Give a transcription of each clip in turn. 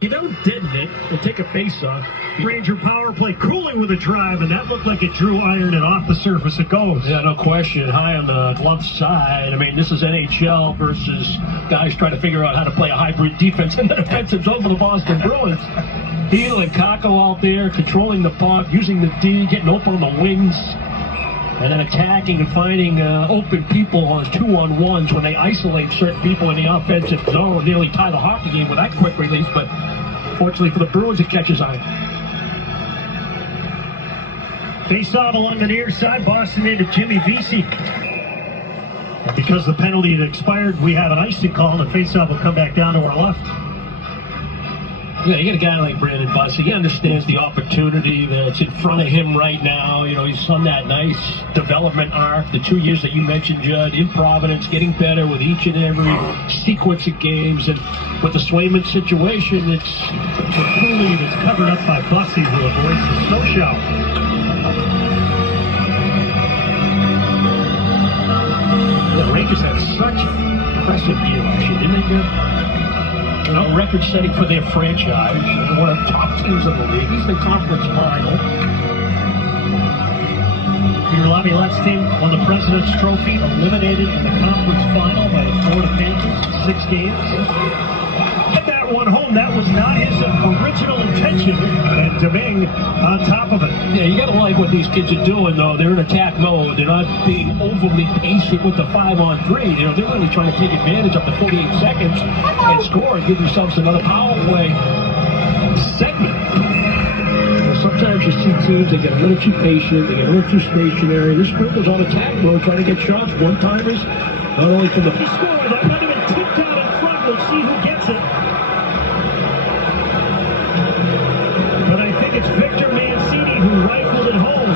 You don't deaden it and take a face-off. Ranger power play cooling with a drive, and that looked like it drew iron, and off the surface it goes. Yeah, no question. High on the glove side. I mean, this is NHL versus guys trying to figure out how to play a hybrid defense in the defensive zone for the Boston Bruins. Heel and Kakko out there controlling the puck, using the D, getting open on the wings, and then attacking and finding open people on 2-on-1s when they isolate certain people in the offensive zone, nearly tie the hockey game with that quick release, but fortunately for the Bruins, it catches iron. Face-off along the near side, Boston into Jimmy Vesey. And because the penalty had expired, we have an icing call, and the face-off will come back down to our left. Yeah, you get a guy like Brandon Bussey. He understands the opportunity that's in front of him right now. You know, he's on that nice development arc. The 2 years that you mentioned, Judd, in Providence, getting better with each and every sequence of games. And with the Swayman situation, it's Cooley that's covered up by Bussey who avoids the snow shower. The Rangers have such impressive year last year, didn't they, Judd? Record-setting for their franchise. One of the top teams in the league. He's the conference final. Peter Lamiolette's team won the President's Trophy, eliminated in the conference final by the Florida Panthers, 6 games. Get that one home. That was not his original intention, and Domingue on top of it. Yeah, you gotta like what these kids are doing, though. They're in attack mode. They're not being overly patient with the 5-on-3. You know, they're really trying to take advantage of the 48 seconds and score and give themselves another power play segment. Sometimes you see teams that get a little too patient, they get a little too stationary. This group is on attack mode, trying to get shots, one-timers, not only from the... He scored, that might have been tipped out in front. We'll see who gets it. But I think it's Victor Mancini who rifled it home.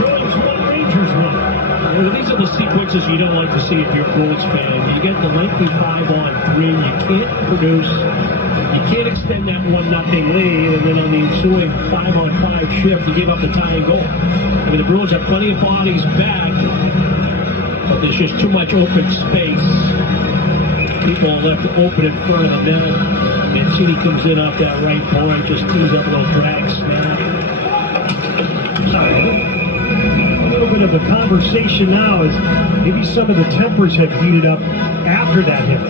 Bruins 1, Rangers 1. Well, these are the sequences you don't like to see if you're a Bruins fan. You get the lengthy 5-on-3, you can't produce. You can't extend that 1-0 lead, and then on the ensuing 5-on-5 shift, you give up the tying goal. I mean, the Bruins have plenty of bodies back, but there's just too much open space. People are left open in front of the net. Mancini comes in off that right point, just tees up a little drag snap. A little bit of a conversation now is maybe some of the tempers have heated up after that hit.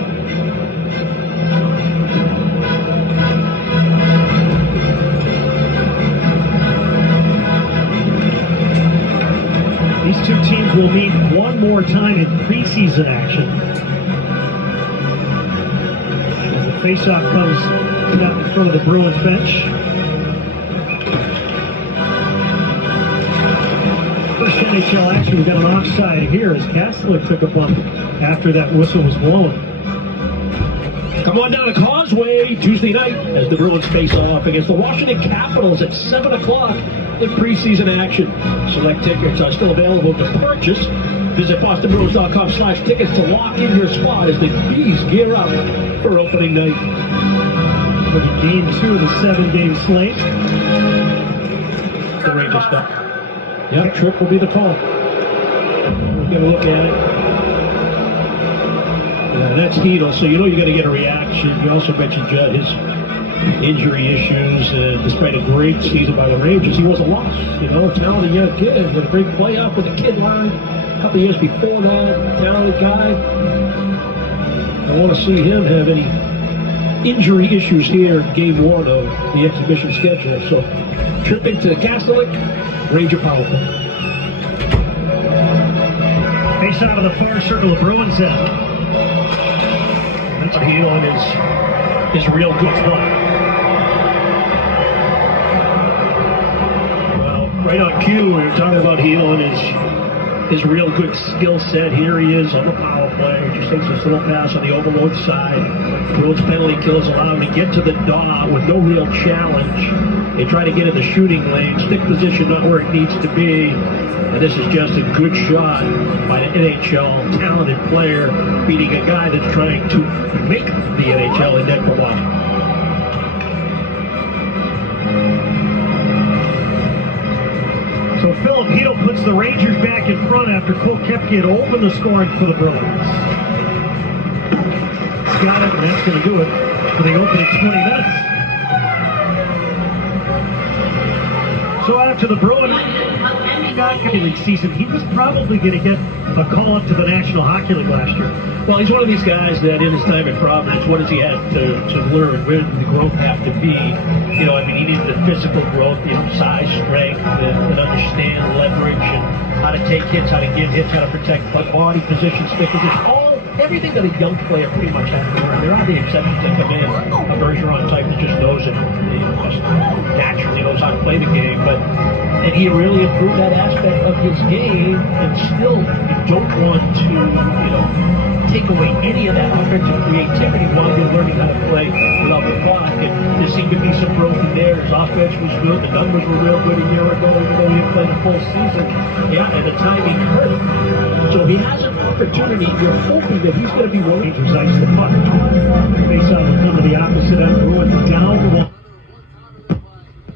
These two teams will meet one more time in preseason action. As the faceoff comes out in front of the Bruins bench. First NHL action, we got an offside here as Kastelic took a bump after that whistle was blown. Come on down to Causeway Tuesday night as the Bruins face off against the Washington Capitals at 7 o'clock in preseason action. Select tickets are still available to purchase. Visit BostonBruins.com/tickets to lock in your spot as the Bees gear up for opening night. For the game 2 of the 7-game slate. The Rangers stuff. Yep, trip will be the call. We'll get a look at it. Yeah, that's Hedl, so you know you're going to get a reaction. You also mentioned Judd, his injury issues. Despite a great season by the Rangers, he wasn't lost. You know, a talented young kid. Had a great playoff with the kid line a couple of years before that. Talented guy. I want to see him have any injury issues here game 1 of the exhibition schedule. So, trip into Kastelic, Ranger power play. Face out of the far circle, the Bruins end. That's Hedl on his real good play. Well, right on cue, we were talking about Hedl and his real good skill set. Here he is on the power play. Just takes this little pass on the overload side. Bruins penalty kills allow him to get to the dot with no real challenge. They try to get in the shooting lane, stick position not where it needs to be. And this is just a good shot by an NHL talented player beating a guy that's trying to make the NHL in net for watching. So Philip Hedl puts the Rangers back in front after Cole Koepke had opened the scoring for the Bruins. He's got it, and that's going to do it for the opening 20 minutes. the Bruins Hockey League season, he was probably going to get a call up to the National Hockey League last year. Well, he's one of these guys that in his time at Providence, what does he have to learn? Where did the growth have to be? You know, I mean, he needed the physical growth, you know, size, strength, and understand leverage and how to take hits, how to give hits, how to protect body position, stick position, everything that a young player pretty much has to learn. There are the exceptions that come in. A Bergeron type that just knows it, just naturally knows how to play the game, and he really improved that aspect of his game, and still you don't want to, you know, take away any of that offensive creativity while you're learning how to play without the puck. And there seemed to be some growth in there. His offense was good. The numbers were real good a year ago, even though he didn't play the full season. Yeah, and the timing hurt. So he has an opportunity. You're hoping that he's going to be willing to ice the puck. Face off will come to the opposite end. Bruins down one.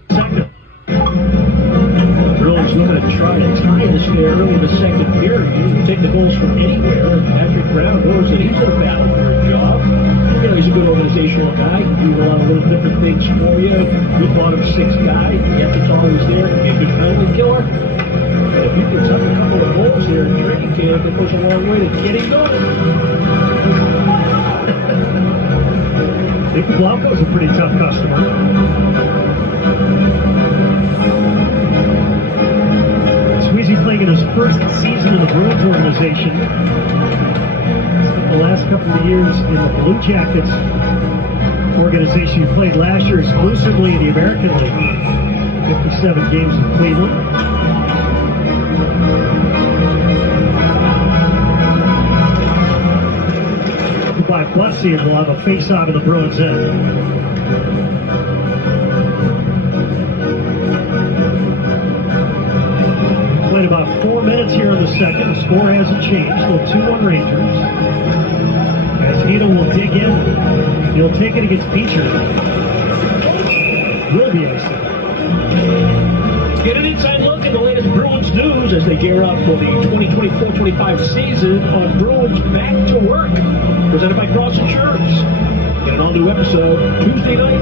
Second. Bruins looking to try to tie this here early in the second period. You can take the goals from anywhere. Patrick Brown knows that he's in a battle for a job. You know, he's a good organizational guy. He can do a lot of little different things for you. Good bottom six guy. Yet it's always there. He can be a good penalty killer. And if you can tuck a couple of goals here in training camp, it goes a long way to getting going. Nick Blanco's a pretty tough customer. Sweezy playing in his first season in the Bruins organization. The last couple of years in the Blue Jackets organization. He played last year exclusively in the American League. 57 games in Cleveland. By Plessis will have a face-off in the Bruins' end. Played about 4 minutes here in the second. The score hasn't changed. Still 2-1 Rangers. As Hito will dig in. He'll take it against Beecher. Will be icing. Get an inside look at the latest Bruins news as they gear up for the 2024-25 season on Bruins Back to Work, presented by Cross Insurance. Get an all-new episode Tuesday night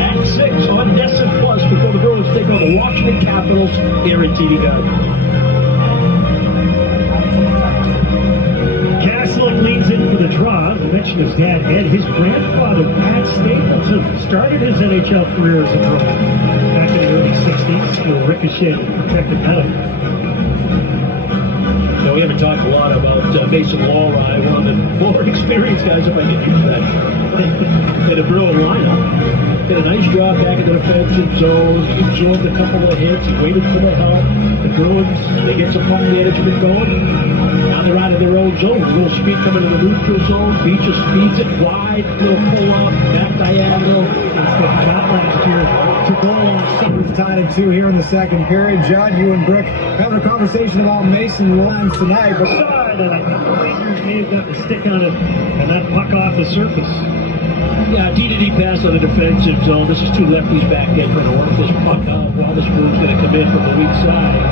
at 6 on NESN Plus before the Bruins take on the Washington Capitals here in TD Garden. Castlick leans in for the draw. I mentioned his dad, Ed. His grandfather, Pat Stapleton, started his NHL career as a pro back in the early 60s. He'll ricochet protected medic. Now, we haven't talked a lot about Mason Lohrei, one of the more experienced guys, if I can use that, in a Bruin lineup. Did a nice job back in the defensive zone. He absorbed a couple of hits. He waited for the help. The Bruins, they get some puck management going. Now they're out of their own zone. A little speed coming into the neutral zone. Beach just speeds it wide. Little pull-up, back diagonal. Last year to goal on tied at 2 here in the second period. John, you and Brooke having a conversation about Mason lines tonight. But side, and I think the Rangers may have got the stick on it, and that puck off the surface. Yeah, D-to-D pass on the defensive zone. This is two lefties back in trying to work this puck out while this move's going to come in from the weak side.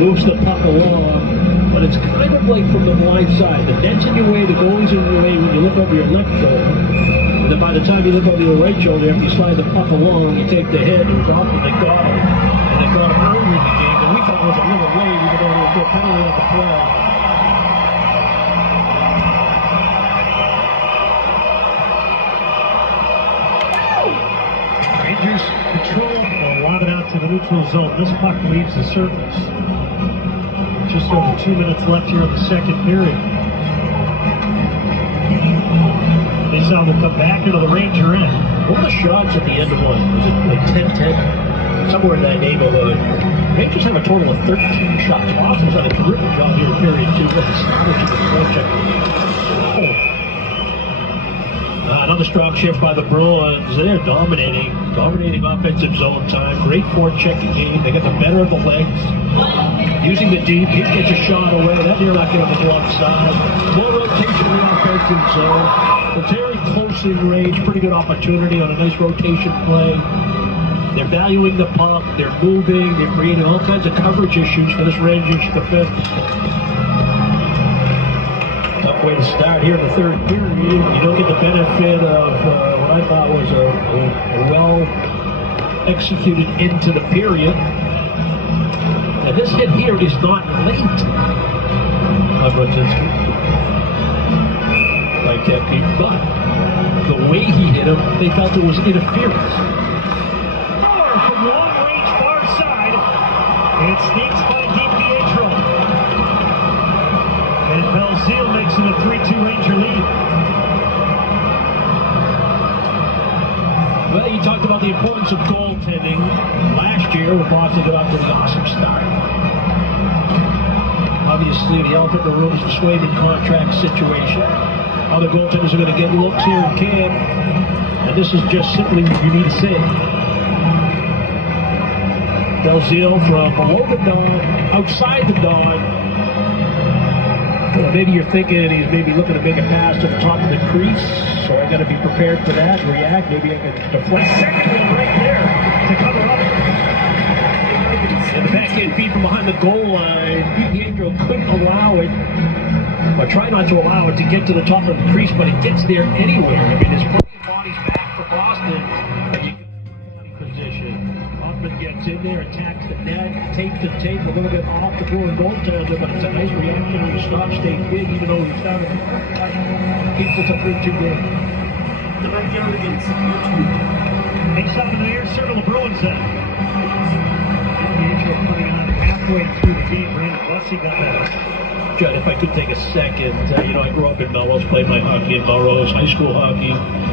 Moves the puck along, but it's kind of like from the blind side. The net's in your way, the goalie's in your way when you look over your left shoulder. And then by the time you look over your right shoulder, after you slide the puck along, you take the hit, and it's off, and they got him. And they got him early in the game, and we thought it was a little late, even though there was no penalty on the play. Rangers control will lob it out to the neutral zone. This puck leaves the surface. Just over 2 minutes left here in the second period. They saw will come back into the Ranger end. What were the shots at the end of one? Was it like 10-10? Somewhere in that neighborhood. Rangers have a total of 13 shots. Boston's done a terrific job here in period 2. That's astonishing with the goal check. Another strong shift by the Bruins. They're dominating offensive zone time. Great forechecking game. They get the better of the legs. Using the deep, he gets a shot away. That you're not getting the glove side. More rotation in the offensive zone. But very close in range. Pretty good opportunity on a nice rotation play. They're valuing the puck. They're moving. They're creating all kinds of coverage issues for this Rangers defense. Tough way to start here in the third period. You don't get the benefit of what I thought was a executed into the period. And this hit here is not late by Brodzinski. By Kepke, but the way he hit him, they felt it was interference. From long range, far side. It sneaks by DiPietro. And Belzile makes it a 3-2 Ranger lead. Well, you talked about the importance of goaltending last year with Boston got off to the awesome start. Obviously, the elephant in the room is the Swayman contract situation. Other goaltenders are going to get looks here in camp. And this is just simply what you need to say. Belzile from below the dog, outside the dog. Well, maybe you're thinking he's maybe looking to make a pass to the top of the crease. So I got to be prepared for that, react. Maybe I can deflect. Second one right there to cover up. And the backhand feed from behind the goal line. DiPietro couldn't allow it, or try not to allow it to get to the top of the crease, but it gets there anyway. I mean, there's plenty of bodies back for Boston. And you get in position. Hoffman gets in there, attacks the net, takes the tape a little bit off the Bruin goaltender, but it's a nice reactionary stop, stays big, even though he's down. Keeps us a 3-2 game. The backyard against Makes up in the air circle, the Bruins then. DiPietro coming on halfway through the game. Brandon Bussey got that. Judd, if I could take a second, I grew up in Melrose, played my hockey in Melrose, high school hockey,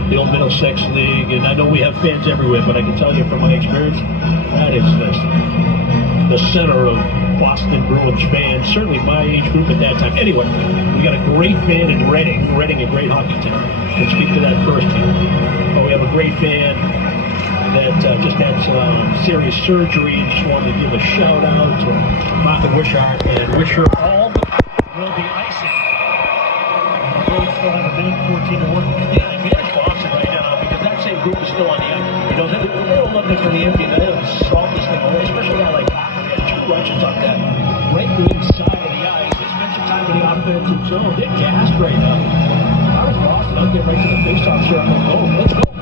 the old Middlesex League, and I know we have fans everywhere, but I can tell you from my experience, that is the center of Boston Bruins fans, certainly my age group at that time. Anyway, we got a great fan in Reading. Reading, a great hockey town. Can speak to that firsthand. But we have a great fan that just had some serious surgery and just wanted to give a shout out to Martha Wishart and wish her all the Will be icing. The Bruins still have a minute 14 to work. Yeah, advantage Boston right now because that same group is still on the ice. They don't love it for the empty. They don't solve this thing away, especially a guy like Hoffman. He had 2 rushes on that right wing side of the ice. They spent some time in the offensive zone. They're gassed right now. How is Boston out there right to the faceoff circle? Oh, let's go.